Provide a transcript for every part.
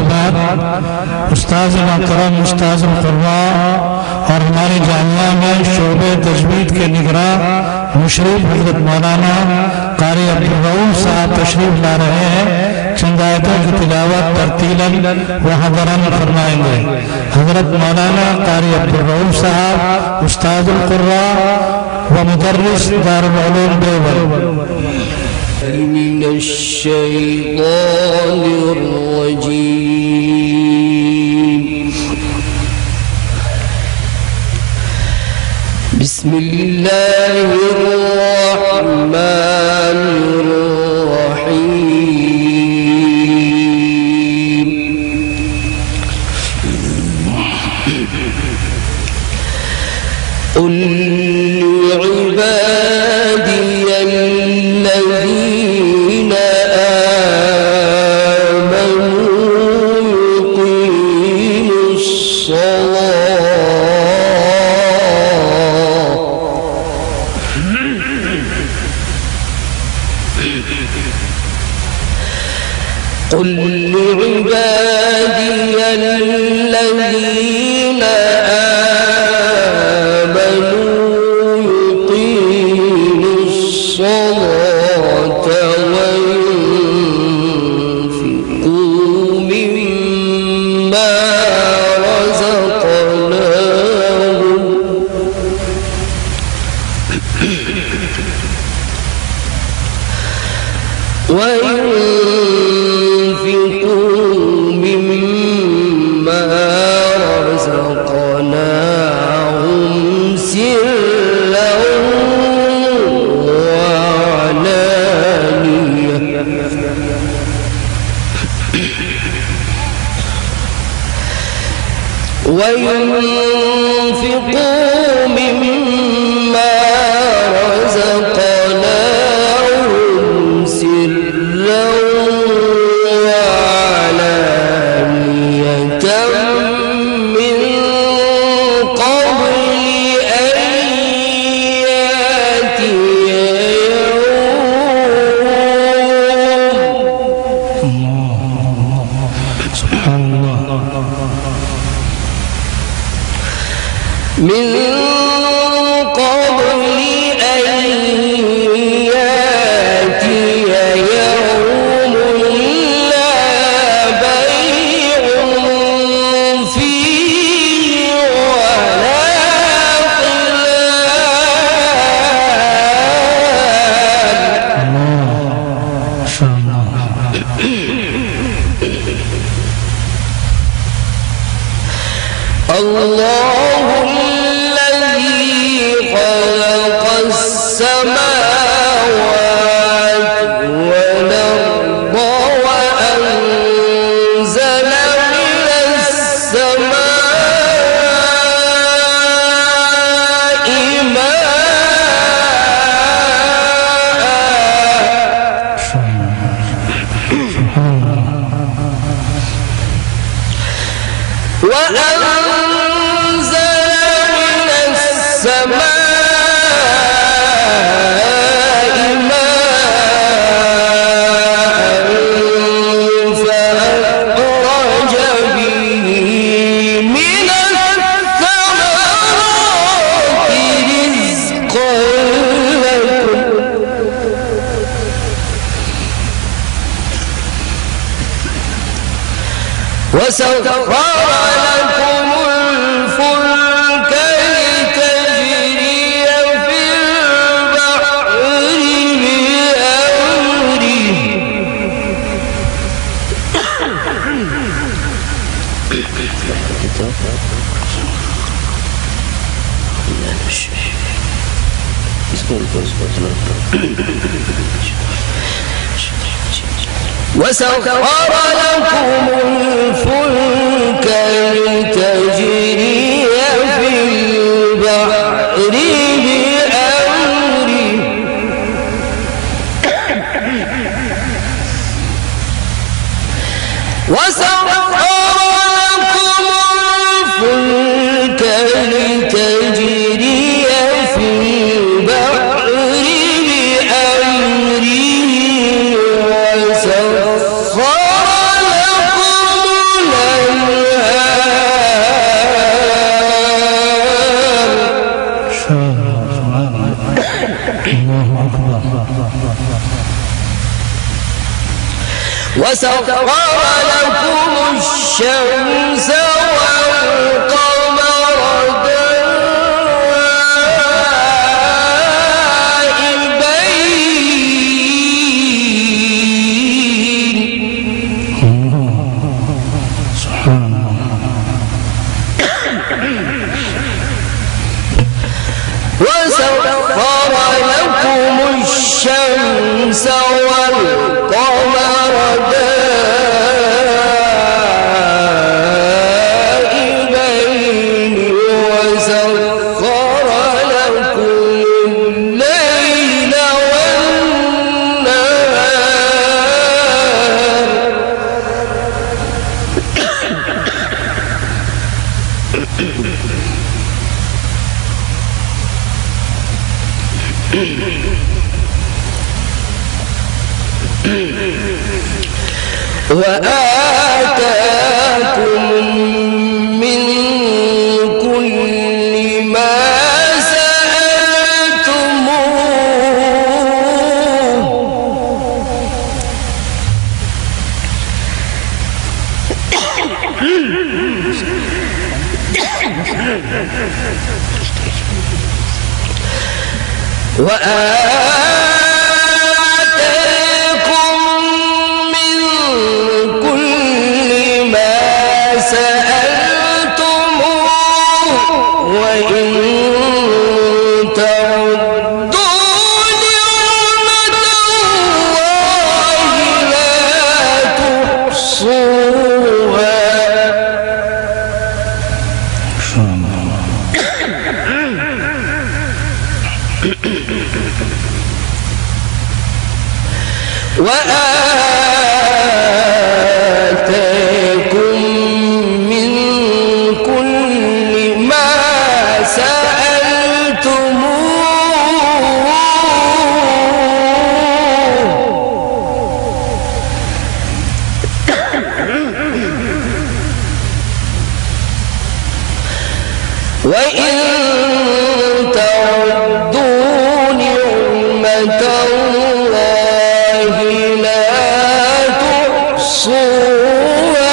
से बाद उस्ताद मोहतरम उस्ताद क़ुर्रा और हमारी जामिया में शोबे तजवीद के निगरां मुशर्रिफ हज़रत मौलाना कारी अब्दुल रऊफ साहब तशरीफ ला रहे हैं। चंद आयतों की तिलावत तरतीलन व हज़रन फरमाएंगे। हज़रत मौलाना कारी अब्दुल रऊफ साहब उस्ताद क़ुर्रा व मुदर्रिस दारुल उलूम देवबंद। من الشيطان الرجيم بسم الله الرحمن الرحيم قل لعبادي الذين آمنوا يقيموا الصلاة قل لعبادي الذين وينفقوا مما رزقناهم سرا وعلانية وينفقوا مما رزقناهم سرا وعلانية من قبل أن يأتي يوم سبحان الله من قبل أن يأتي يوم لا بيع فيه ولا خلال. ما شاء الله. الله الذي خلق السماوات والأرض وأنزل من السماء فأخرج به من الثمرات رزقا لكم وسخر لكم الفلك لتجري في البحر بأمره وسخر لكم الفلك لتجري في البحر بأمره وسخر لكم الفلك لتجري في البحر بأمره وسخر لكم وسخر لكم الشمس والقمر سبحان الله. وسخر لكم الشمس والقمر دائبين وسخر لكم الليل وآتاكم من كل ما سألتموه وآتاكم من كل ما سألتموه وإن تعدوا نعمة الله لا تحصوها وآتاكم من كل ما سألتموه وإن تعدوا نعمة الله لا تحصوها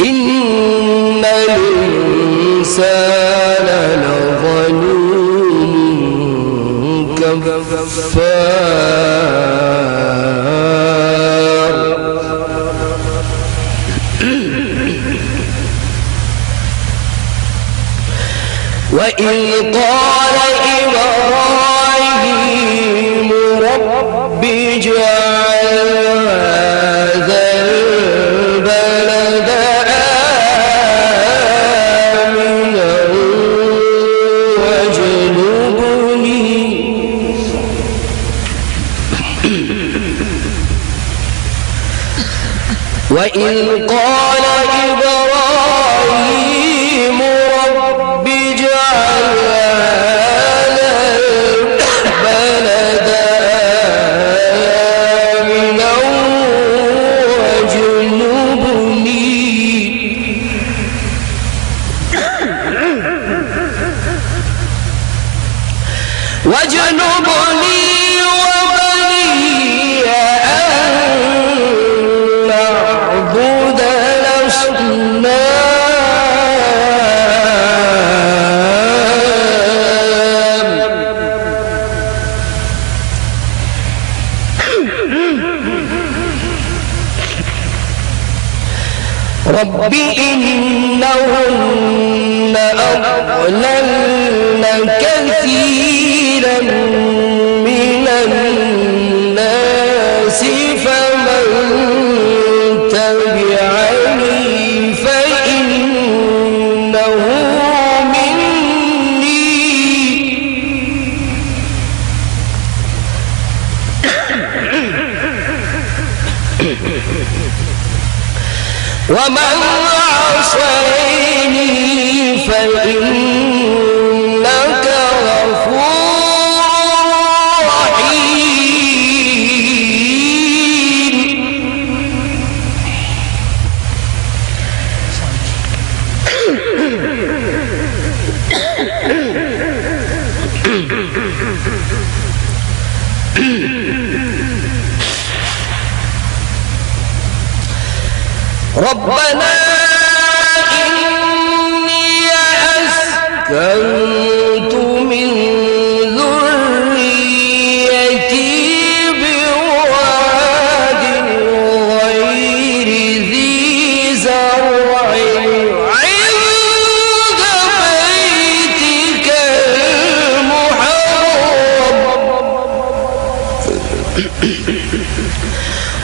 إن الإنسان لظلوم كفار وإذ قال إبراهيم رب اجعل هذا البلد آمنا وإذ قال إبراهيم رب اجعل هذا البلد آمنا واجنبني وبني أن نعبد الأصنام رب إنهن أضللن كثيرا من الناس فمن تبعني فإنه مني ومن عصيني فإنك غفور رحيم ربنا إني أسكنت من ذريتي بواد غير ذي زرع عند بيتك المحرم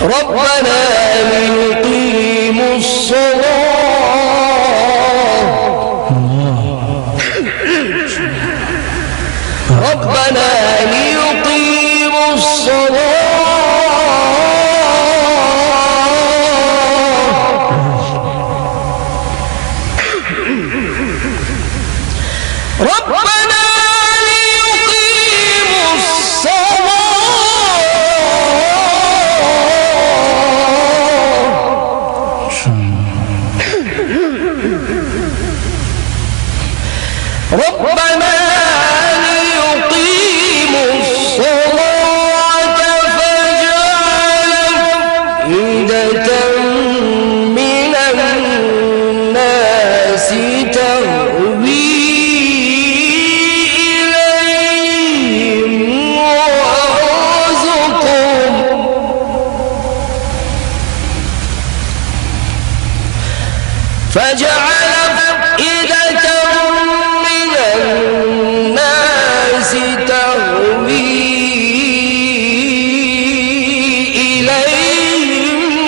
ربنا ليقيموا الصلاة ربنا ليقيموا الصلاة ربنا ليقيموا ربنا ليقيموا الصلاة فاجعل أفئدة من الناس تهوي إليهم وارزقهم فاجعل أفئدة من الناس تهوي إليهم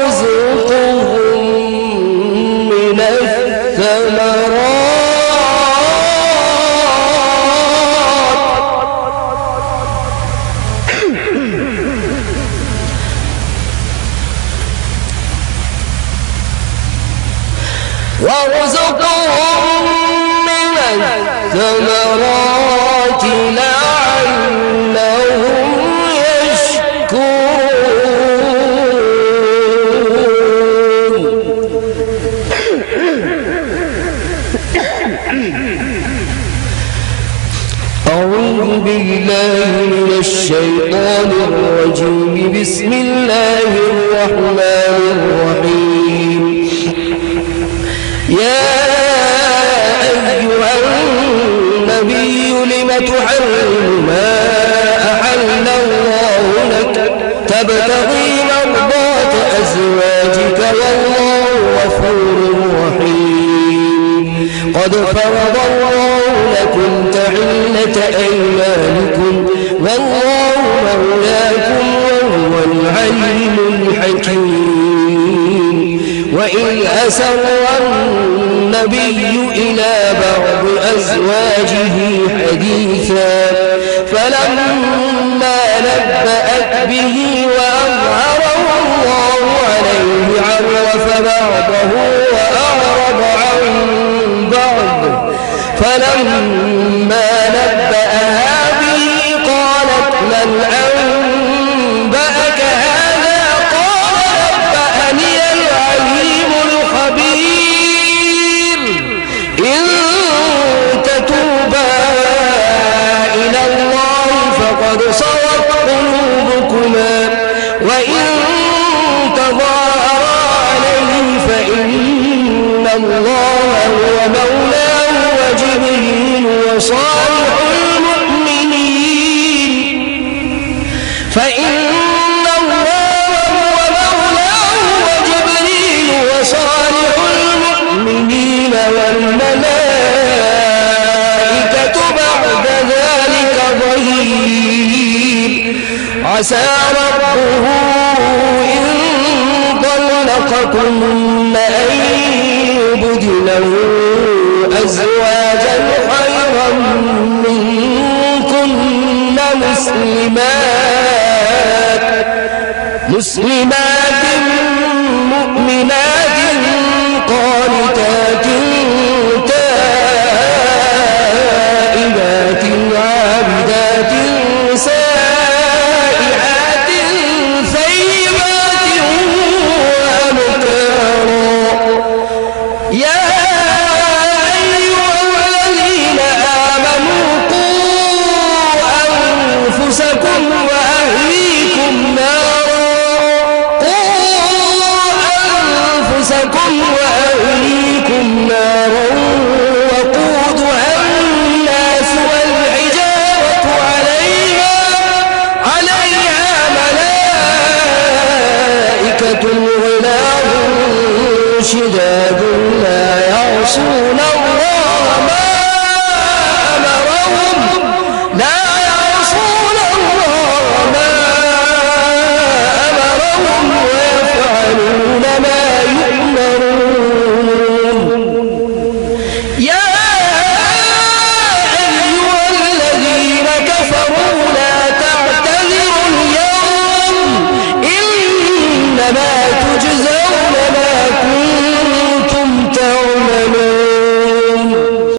وارزقهم من الثمرات وارزقهم من الثمرات لعلهم يشكرون أعوذ بالله من الشيطان الرجيم بسم الله الرحمن الرحيم يا أيها النبي لم تحرم ما أحل الله لك تبتغي مرضات أزواجك والله غفور رحيم قد فرض الله لكم تحلة أيمانكم والله مولاكم وهو العليم الحكيم وإن أسر النبي إلى بعض أزواجه حديثا فلما نبأت به وأظهره الله عليه عرف بعضه وأعرض عن بعض فلما نبأها به قالت من أنبأك هذا قال نبأني العليم الخبير إن تتوبا إلى الله فقد صغت قلوبكما وإن تظاهرا عليه فإن الله هو مولاه وجبريل وصالح المؤمنين فإن الله هو مولاه وجبريل وصالح المؤمنين والملائكة بعد ذلك ظهير عسى ربه إن طلقكن أن يبدله أزواجا خيرا منكن مسلمات